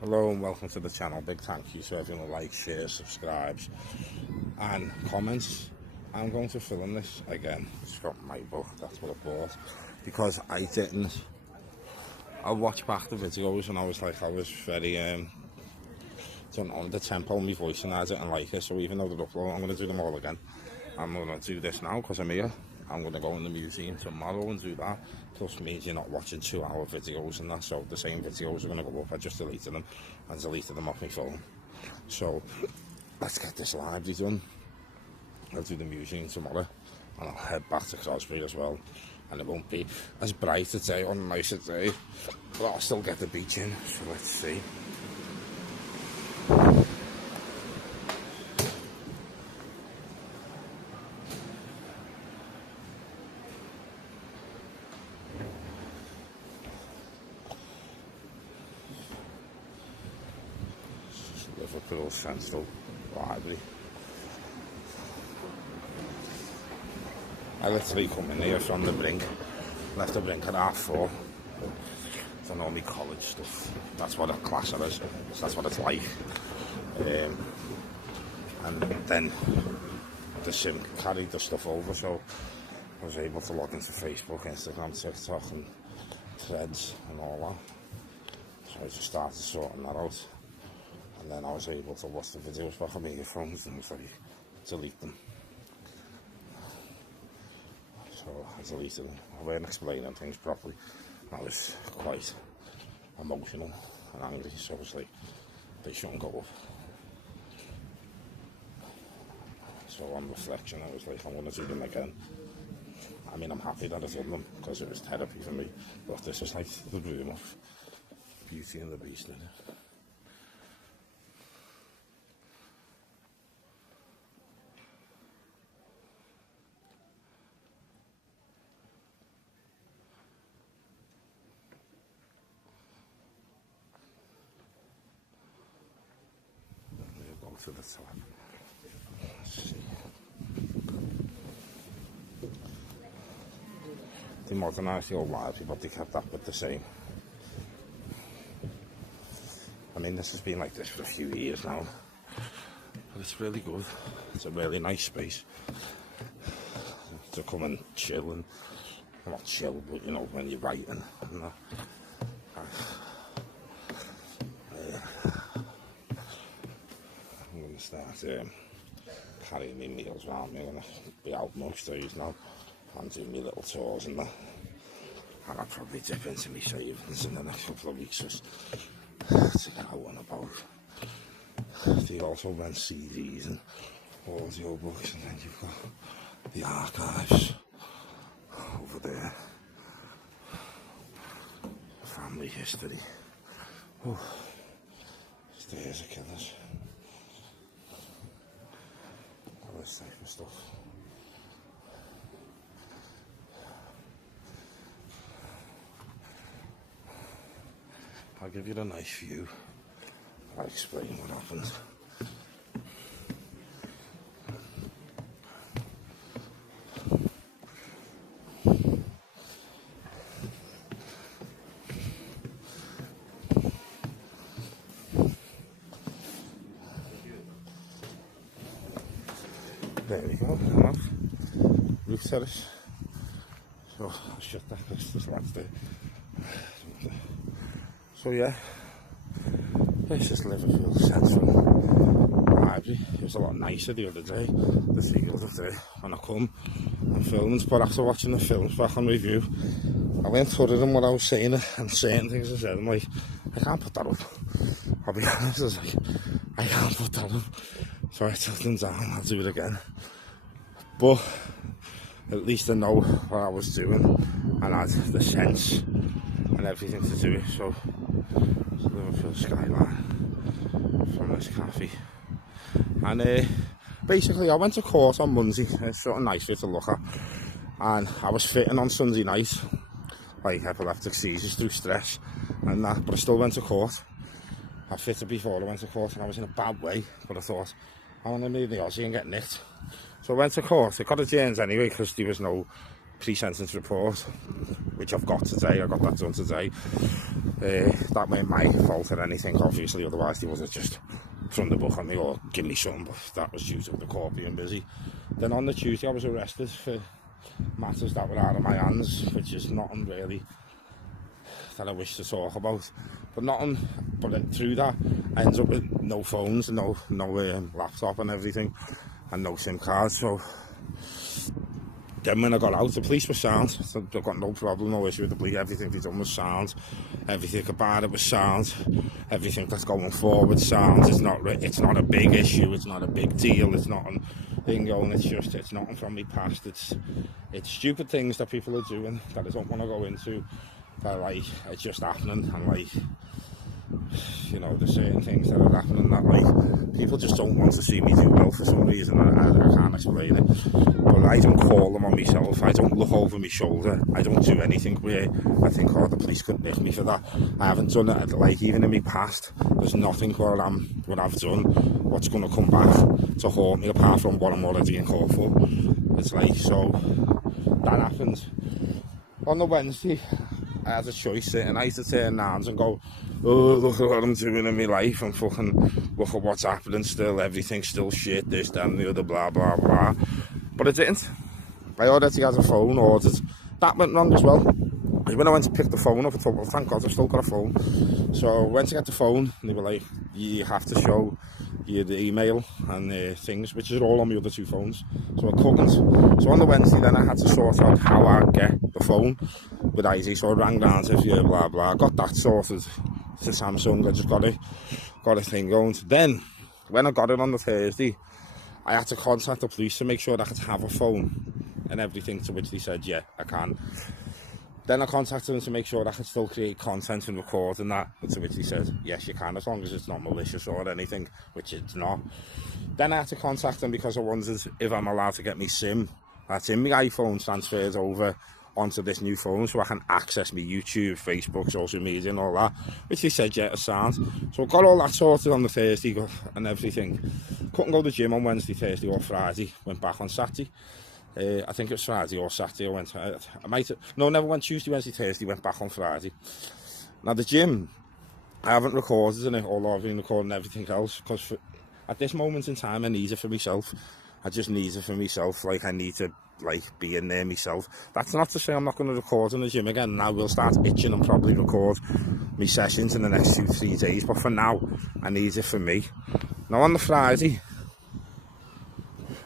Hello and welcome to the channel. Big thank you to everyone who likes, shares, subscribes and comments. I'm going to film this again. It's got my book, that's what I bought, because I watched back the videos and I was very on the tempo of my voice and I didn't like it, so even though they're uploaded, I'm going to do them all again. I'm going to do this now because I'm here. I'm going to go in the museum tomorrow and do that. Plus means you're not watching 2-hour videos and that, so the same videos are going to go up. I just deleted them and deleted them off my phone. So let's get this library done. I'll do the museum tomorrow and I'll head back to Crosby as well. And it won't be as bright a day or nice a day, but I'll still get the beach in, so let's see. Liverpool Central Library. I literally come in here from the brink, left the brink at 4:30. Done all my college stuff. That's what a class it is. So that's what it's like. And then the sim carried the stuff over, so I was able to log into Facebook, Instagram, TikTok, and Threads and all that. So I just started sorting that out. And then I was able to watch the videos back on my earphones and delete them. So I deleted them. I weren't explaining things properly. I was quite emotional and angry, so I was like, they shouldn't go up. So on reflection, I was like, I'm going to do them again. I mean, I'm happy that I did them because it was therapy for me. But this is like the room of Beauty and the Beast in it. To the top. Let's see. They modernised the old library, but they kept that bit the same. I mean, this has been like this for a few years now, but it's really good. It's a really nice space to come and chill, and not chill, but you know, when you're writing and that. Start carrying my meals around me. I'm going to be out most days now and do my little tours and that. And I'll probably dip into my savings in the next couple of weeks just to get out and about. They also rent CDs and audio books, and then you've got the archives over there. Family history. Oh, stairs are killers. This type of stuff. I'll give you a nice view. I'll explain what happened. There we go, I'm off. Roof terrace. So I'll shut that because there's lads there. So yeah, this is Liverpool Central Library. It was a lot nicer the other day, the field up there, when I come and filmed, but after watching the films back on review, I went further than what I was saying, and certain things I said, I'm like, I can't put that up. I'll be honest, I was like, I can't put that up. So I took them down, I'll do it again. But at least I know what I was doing and I had the sense and everything to do it. So Liverpool skyline from this cafe. And basically I went to court on Monday. It's sort of nice for you to look at. And I was fitting on Sunday night, like epileptic seizures through stress and that, but I still went to court. I fitted before I went to court and I was in a bad way, but I thought, I want to meet the Aussie and get nicked. So I went to court. I got adjourned anyway because there was no pre-sentence report, which I've got today. I got that done today. That weren't my fault or anything, obviously, otherwise they would have just thrown the book on me or give me something, but that was due to the court being busy. Then on the Tuesday I was arrested for matters that were out of my hands, which is nothing really that I wish to talk about, but through that I ended up with no phones, no laptop and everything, and no SIM cards. So then when I got out, the police were sound. So I've got no problem, no issue with the police. Everything they done was sound. Everything about it was sound. Everything that's going forward sound. It's not a big issue. It's not a big deal. It's not a thing going. It's nothing from me past. It's stupid things that people are doing that I don't want to go into. That like it's just happening, and like, you know, there's certain things that are happening that like people just don't want to see me do well for some reason. I can't explain it, but I don't call them on myself. I don't look over my shoulder. I don't do anything where I think, oh, the police could nick me for that. I haven't done it. Like, even in my past, there's nothing what I've done what's going to come back to haunt me, apart from what I'm already in court for. It's like, so that happened on the Wednesday. I had a choice, and I used to turn around and go, oh, look at what I'm doing in my life, and fucking look at what's happening still, everything's still shit, this, that and the other, blah, blah, blah. But I didn't. I already had a phone ordered. That went wrong as well. When I went to pick the phone up, I thought, well, thank God I've still got a phone. So I went to get the phone, and they were like, you have to show the email and things, which is all on my other two phones. So I couldn't. So on the Wednesday then I had to sort out how I'd get the phone with ID. So I rang down to yeah, blah blah. I got that sorted to Samsung. I just got a thing going. Then when I got it on the Thursday, I had to contact the police to make sure that I could have a phone and everything, to which they said, yeah, I can. Then I contacted them to make sure that I could still create content and record and that, to which he said, yes, you can, as long as it's not malicious or anything, which it's not. Then I had to contact them because I wondered if I'm allowed to get my SIM that's in my iPhone transferred over onto this new phone so I can access my YouTube, Facebook, social media and all that, which they said, yeah, it's sound. So I got all that sorted on the Thursday and everything. Couldn't go to the gym on Wednesday, Thursday or Friday. Went back on Saturday. I think it was Friday or Saturday. Never went Tuesday, Wednesday, Thursday. Went back on Friday. Now the gym, I haven't recorded in it, although I've been recording everything else, because at this moment in time I need it for myself. I just need it for myself. Like, I need to be in there myself. That's not to say I'm not going to record in the gym again, and I will start itching and probably record my sessions in the next 2-3 days, but for now I need it for me. Now on the Friday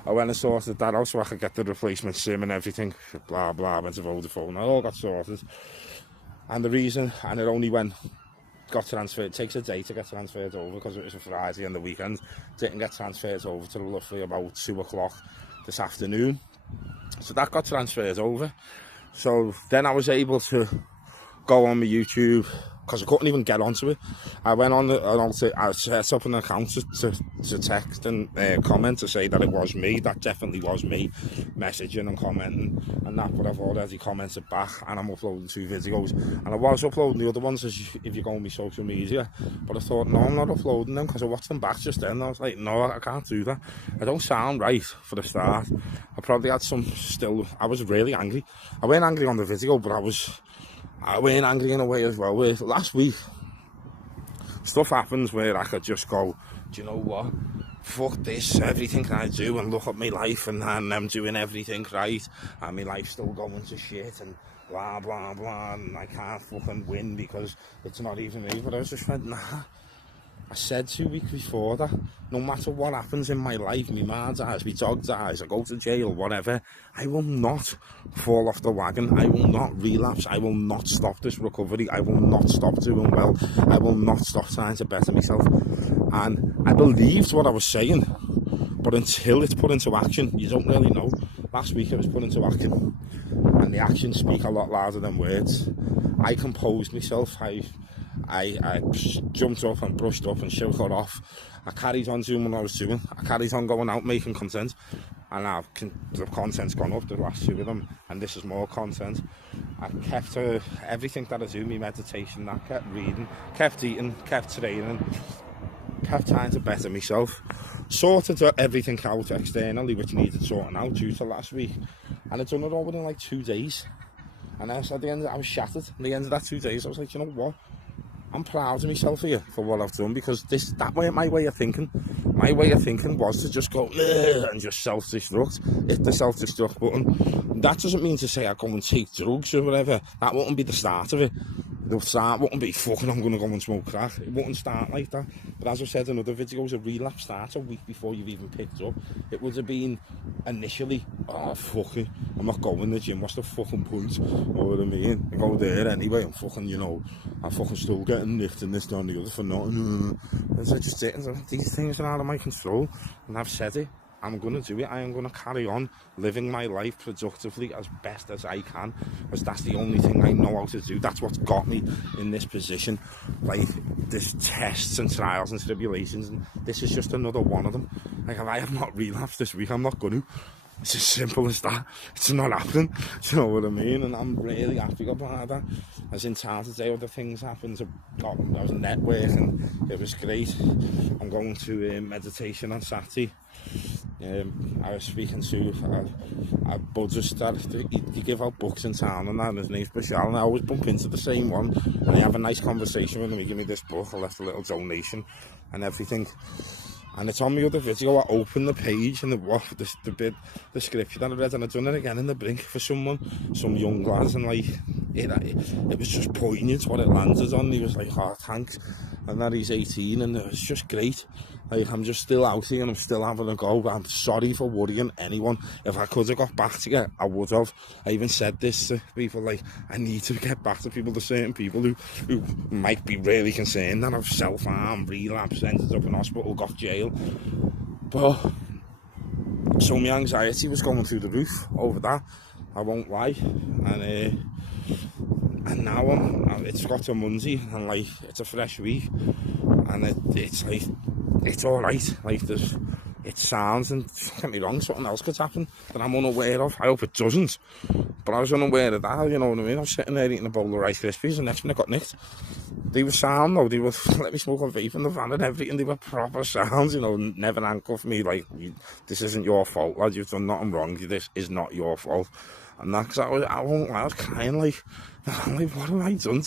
I went and sorted that out so I could get the replacement SIM and everything, blah blah. Went to Vodafone, I all got sorted. And the reason, and it only got transferred, it takes a day to get transferred over because it was a Friday and the weekend. Didn't get transferred over till roughly about 2 o'clock this afternoon. So that got transferred over. So then I was able to go on my YouTube, because I couldn't even get onto it. I went on I set up an account to text and comment to say that it was me. That definitely was me, messaging and commenting and that, but I've already commented back and I'm uploading 2 videos. And I was uploading the other ones if you go on my social media, but I thought, no, I'm not uploading them, because I watched them back just then and I was like, no, I can't do that. I don't sound right for the start. I probably had I was really angry. I weren't angry on the video, but I weren't angry in a way as well. Where last week, stuff happens where I could just go, do you know what? Fuck this, everything I do, and look at my life, and I'm doing everything right, and my life's still going to shit, and blah, blah, blah, and I can't fucking win because it's not even me. But I was just went, nah. I said 2 weeks before that, no matter what happens in my life, my ma dies, my dog dies, I go to jail, whatever, I will not fall off the wagon. I will not relapse. I will not stop this recovery. I will not stop doing well. I will not stop trying to better myself. And I believed what I was saying, but until it's put into action, you don't really know. Last week it was put into action, and the actions speak a lot louder than words. I composed myself. I jumped up and brushed up and shook her off. I carried on doing what I was doing. I carried on going out making content, and the content's gone up, the last 2 of them, and this is more content. I kept everything that I do, my meditation, I kept reading, kept eating, kept training, kept trying to better myself. Sorted everything out externally which needed sorting out due to last week. And I'd done it all within like 2 days. And at the end, I was shattered. At the end of that 2 days, I was like, you know what? I'm proud of myself here for what I've done, because my way of thinking was to just go and just self-destruct, hit the self-destruct button. That doesn't mean to say I go and take drugs or whatever. That wouldn't be the start of it. The start wouldn't be fucking I'm going to go and smoke crack. It wouldn't start like that. But as I said in other videos, a relapse starts a week before you've even picked up. It would have been initially, oh fuck it, I'm not going to the gym, what's the fucking point? You know what I mean? I go there anyway, I'm fucking, you know, I'm fucking still getting nicked and this, that and the other for nothing. And so just these things are out of my control, and I've said it. I'm going to do it. I am going to carry on living my life productively as best as I can, because that's the only thing I know how to do. That's what's got me in this position. Like, there's tests and trials and tribulations, and this is just another one of them. Like, if I have not relapsed this week, I'm not going to. It's as simple as that. It's not happening. Do you know what I mean? And I'm really happy about that. As in town today, other things happened. I was networking. It was great. I'm going to meditation on Saturday. I was speaking to a Buddhist that he give out books in town, and that, his name's Bashal, and I always bump into the same one, and I have a nice conversation with him. He gave me this book, I left a little donation and everything. And it's on my other video. I opened the page and the scripture that I read, and I've done it again in the brink for some young lads, and like it was just poignant what it landed on. He was like, oh thanks, and that he's 18, and it was just great. Like, I'm just still out here and I'm still having a go. I'm sorry for worrying anyone. If I could have got back to you, I would have. I even said this to people, like, I need to get back to people, to certain people who might be really concerned that I've self-harmed, relapsed, ended up in hospital, got jail. But so my anxiety was going through the roof over that, I won't lie. And now it's got to Monday, and like, it's a fresh week, and it's like, it's alright. Like, it sounds, and don't get me wrong, something else could happen that I'm unaware of. I hope it doesn't, but I was unaware of that, you know what I mean? I was sitting there eating a bowl of Rice Krispies, and next minute I got nicked. They were sound though, they would let me smoke a vape in the van and everything. They were proper sounds, you know, never handcuffed me, like, this isn't your fault, lad, you've done nothing wrong, this is not your fault. And that, because I was crying, like, what have I done?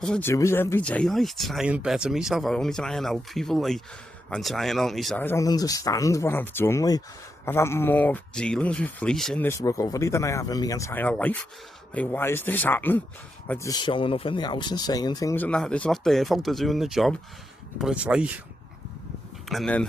What I do is every day, like, try and better myself. I only try and help people, like, and try and help myself. I don't understand what I've done. Like, I've had more dealings with police in this recovery than I have in my entire life. Like, why is this happening? Like, just showing up in the house and saying things and that. It's not their fault, they're doing the job. But it's like, and then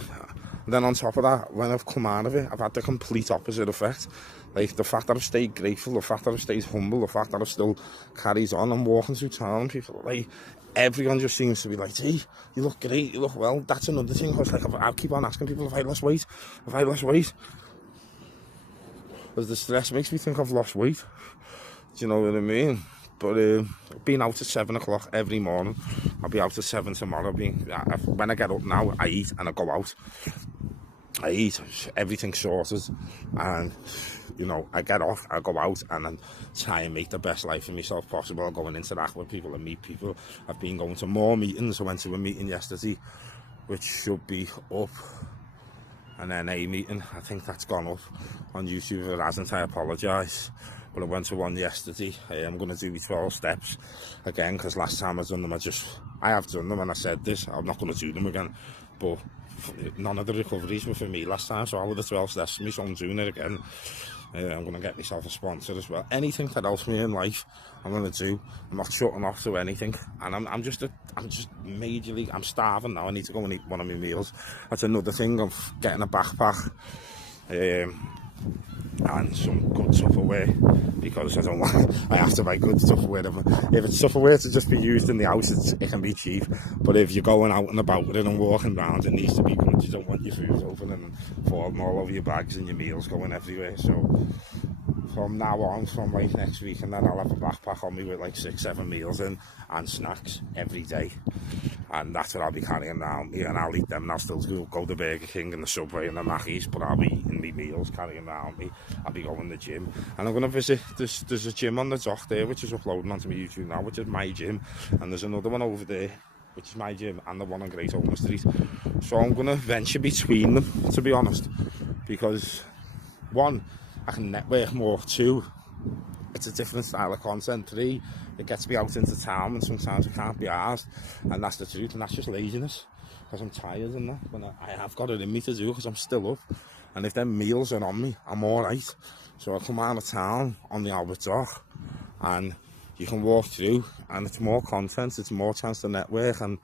on top of that, when I've come out of it, I've had the complete opposite effect. Like, the fact that I've stayed grateful, the fact that I've stayed humble, the fact that I've still carried on. I'm walking through town, people, like, everyone just seems to be like, gee, you look great, you look well. That's another thing, because like, I keep on asking people if I lost weight, because the stress makes me think I've lost weight. Do you know what I mean? But being out at 7 o'clock every morning, I'll be out at 7 tomorrow. When I get up now, I eat and I go out. I eat, everything's sorted, and you know, I get off, I go out, and I try and make the best life for myself possible. I go and interact with people and meet people. I've been going to more meetings. I went to a meeting yesterday, which should be up, and then a meeting, I think that's gone up on YouTube. If it hasn't, I apologise. But I went to one yesterday. I'm going to do my 12 steps again, because last time I've done them, I have done them, and I said this, I'm not going to do them again. But none of the recoveries were for me last time, so all of the 12 steps for me, so I'm doing it again. I'm going to get myself a sponsor as well. Anything that helps me in life, I'm going to do. I'm not shutting off to anything, and I'm just majorly, I'm starving now. I need to go and eat one of my meals. That's another thing. I'm getting a backpack and some good Tupperware, because I have to buy good Tupperware. If it's Tupperware to just be used in the house, it can be cheap, but if you're going out and about with it and walking around, it needs to be good. You don't want your food open and falling all over your bags and your meals going everywhere. So from now on, from like next week, and then I'll have a backpack on me with like 6-7 meals in and snacks every day, and that's what I'll be carrying around me, and I'll eat them, and I'll still go to Burger King and the Subway and the Mackies, but I'll be eating my meals, carrying around me. I'll be going to the gym, and I'm going to visit, there's a gym on the dock there which is uploading onto my YouTube now, which is my gym, and there's another one over there which is my gym, and the one on Great Ormond Street. So I'm going to venture between them, to be honest, because one, I can network more. 2, it's a different style of content. 3, it gets me out into town, and sometimes I can't be asked, and that's the truth, and that's just laziness, because I'm tired and that, but I have got it in me to do, because I'm still up, and if them meals are on me, I'm alright. So I come out of town on the Albert Dock, and you can walk through, and it's more content, it's more chance to network, and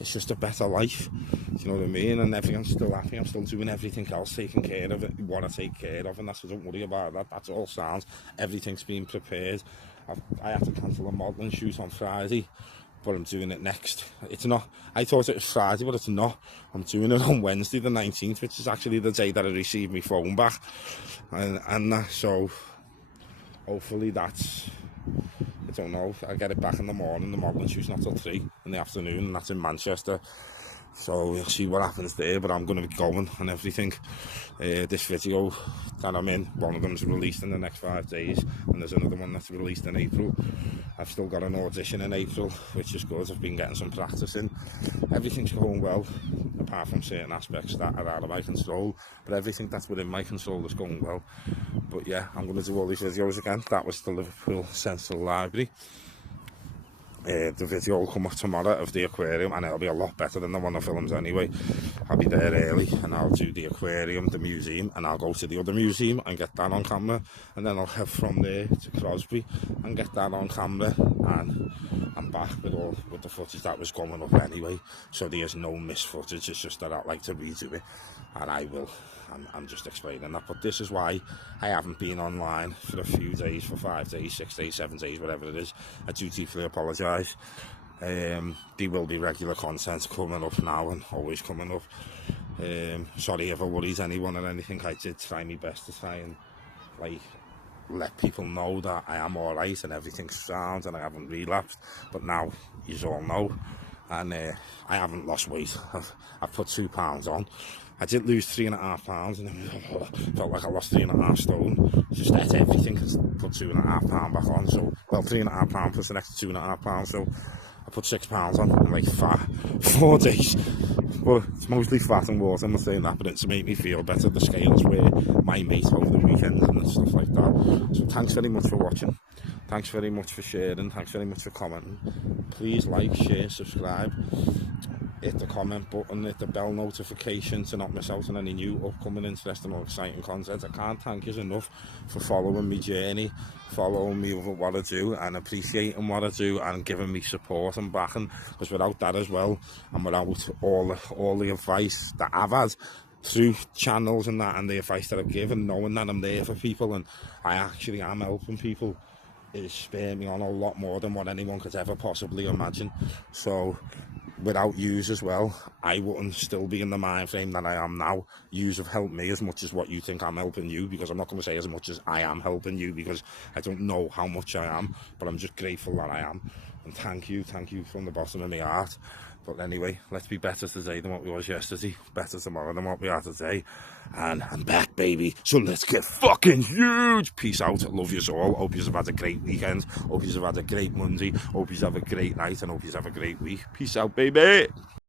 it's just a better life. Do you know what I mean? And I'm still happy, I'm still doing everything else, taking care of it, what I take care of, and that's, don't worry about that, that's all sounds, everything's been prepared. I had to cancel a modelling shoot on Friday, but I'm doing it next. It's not, I thought it was Friday, but it's not. I'm doing it on Wednesday the 19th, which is actually the day that I received my phone back, and so hopefully that's, I don't know, I get it back in the morning. The modelling shoot's not till 3 in the afternoon, and that's in Manchester, so we'll see what happens there, but I'm going to be going and everything. This video that I'm in, one of them's released in the next 5 days, and there's another one that's released in April. I've still got an audition in April, which is good. I've been getting some practice in. Everything's going well, apart from certain aspects that are out of my control, but everything that's within my control is going well. But yeah, I'm going to do all these videos again. That was the Liverpool Central Library. The video will come up tomorrow of the aquarium, and it'll be a lot better than the one I filmed anyway. I'll be there early, and I'll do the aquarium, the museum, and I'll go to the other museum and get that on camera, and then I'll head from there to Crosby and get that on camera, and I'm back with the footage that was going up anyway, so there's no missed footage. It's just that I'd like to redo it, and I will. I'm just explaining that, but this is why I haven't been online for a few days, for 5 days, 6 days, 7 days, whatever it is. I do deeply apologise. There will be regular content coming up now, and always coming up. Sorry if I worried anyone or anything. I did try my best to try and let people know that I am alright and everything's sound and I haven't relapsed, but now you all know. And I haven't lost weight. I've put 2 pounds on. I did lose 3.5 pounds, and then felt like I lost 3.5 stone. Just ate everything and put 2.5 pounds back on. So, well, 3.5 pounds plus an extra 2.5 pounds. So I put 6 pounds on in like 4 days. But it's mostly fat and water, I'm not saying that, but it's to make me feel better. The scales were my mate over the weekend and stuff like that. So thanks very much for watching. Thanks very much for sharing. Thanks very much for commenting. Please like, share, subscribe. Hit the comment button, hit the bell notification to not miss out on any new upcoming interesting or exciting content. I can't thank you enough for following me journey, following me over what I do, and appreciating what I do, and giving me support and backing, because without that as well, and without all the advice that I've had through channels and that, and the advice that I've given, knowing that I'm there for people and I actually am helping people, is spurring me on a lot more than what anyone could ever possibly imagine. So without yous as well, I wouldn't still be in the mind frame that I am now. Yous have helped me as much as what you think I'm helping you, because I'm not going to say as much as I am helping you, because I don't know how much I am, but I'm just grateful that I am. And thank you from the bottom of my heart. But anyway, let's be better today than what we was yesterday, better tomorrow than what we are today, and I'm back, baby, so let's get fucking huge. Peace out, love you all, hope you have had a great weekend, hope you have had a great Monday, hope you have a great night, and hope you have a great week. Peace out, baby.